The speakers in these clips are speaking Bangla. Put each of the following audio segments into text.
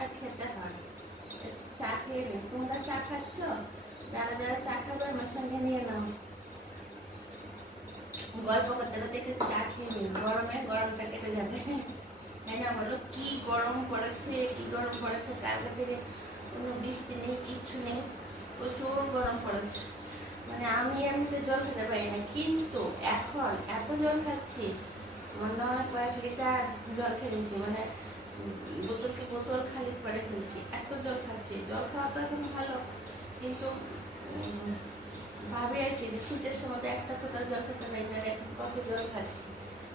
চাটা খেতে হয়। চা খেয়ে নে, তোমরা চা খাচ্ছ, যারা যারা চা খাবে আমার সঙ্গে নিয়ে নাও, গল্প করতে করতে একটু চা খেয়ে নিন, গরমে গরমটা কেটে যাবে। তাই না বলো? কি গরম পড়েছে, কি গরম পড়েছে, কালকে থেকে কোনো বৃষ্টি নেই, কিচ্ছু নেই, প্রচুর গরম পড়েছে। মানে আমি এমনিতে জল খেতে পারি না, কিন্তু এখন এত জল খাচ্ছি, মনে হয় কয়েক লিটার জল খেয়েছি, মানে বোতলকে বোতল খালি করে ফেলছি, এত জল খাচ্ছি। জল খাওয়া তো এখন ভালো, কিন্তু ভাবে আর কি যে শীতের সময় একটা ফোঁটা জল খেতে পারি না, এখন কত জল খাচ্ছি,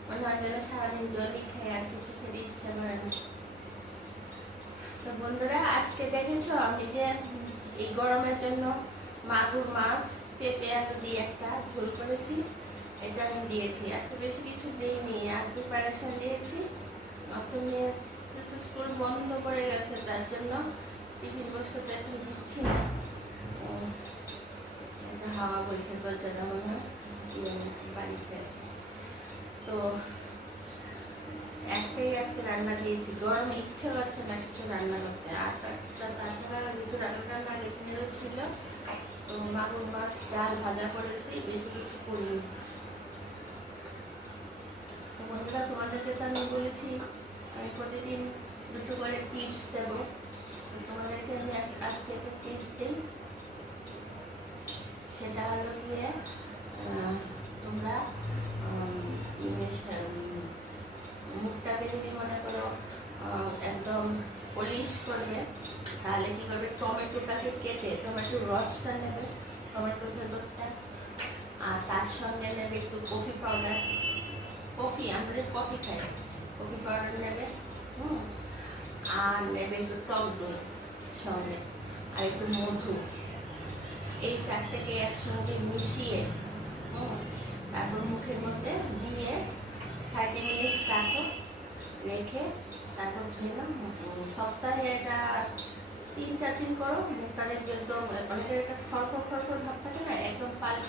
মনে হয় যেন সারাদিন জলই খাই, আর কিছু খেতে ইচ্ছা করে না। তো বন্ধুরা, আজকে দেখেছো আমি যে এই গরমের জন্য মাগুর মাছ পেঁপে আলু দিয়ে একটা ঝোল করেছি, এটা আমি দিয়েছি, এত বেশি কিছু দিইনি, আর প্রিপারেশন দিয়েছি। নতুন মেয়ে স্কুল বন্ধ করে গেছে, তার জন্য টিফিন বক্সটা এখন দিচ্ছি না। এটা হাওয়া বইছে দরজাটা মনে হয় বাড়িতে আছে। তো একটাই আজকে রান্না দিয়েছি, গরমে ইচ্ছে করছে না কিছু রান্না করতে, আর তাছাড়া কিছু রান্না আগে দিনেরও ছিল। তো মাগুর মাছ ডাল ভাজা করেছি, বেশি কিছু করিনি। তো বন্ধুরা, তোমাদেরকে তো আমি বলেছি আমি প্রতিদিন দুটো করে টিপস দেবো, তোমাদেরকে আমি আজকে একটা টিপস দিই। সেটা হলো গিয়ে তোমরা মুখটাকে যদি মনে করো একদম পলিশ করবে, তাহলে কী করবে, টমেটোটাকে কেটে টমেটোর রসটা নেবে, টমেটোর ভেতরটা, আর তার সঙ্গে নেবে একটু কফি পাউডার, কফি, আমরা কফি খাই, কফি পাউডার নেবে, আর নেবে একটু টক দই সঙ্গে, আর একটু মধু। এই চারটাকে একসঙ্গে মিশিয়ে তারপর মুখের মধ্যে দিয়ে 30 মিনিট রাখো, রেখে তারপর ধুলাম। সপ্তাহে এটা 3-4 দিন করো, মুখটা দেখবে একদম অনেকের একটা খড়খড় খড়খড় ভাব থাকে না, একদম পালিশ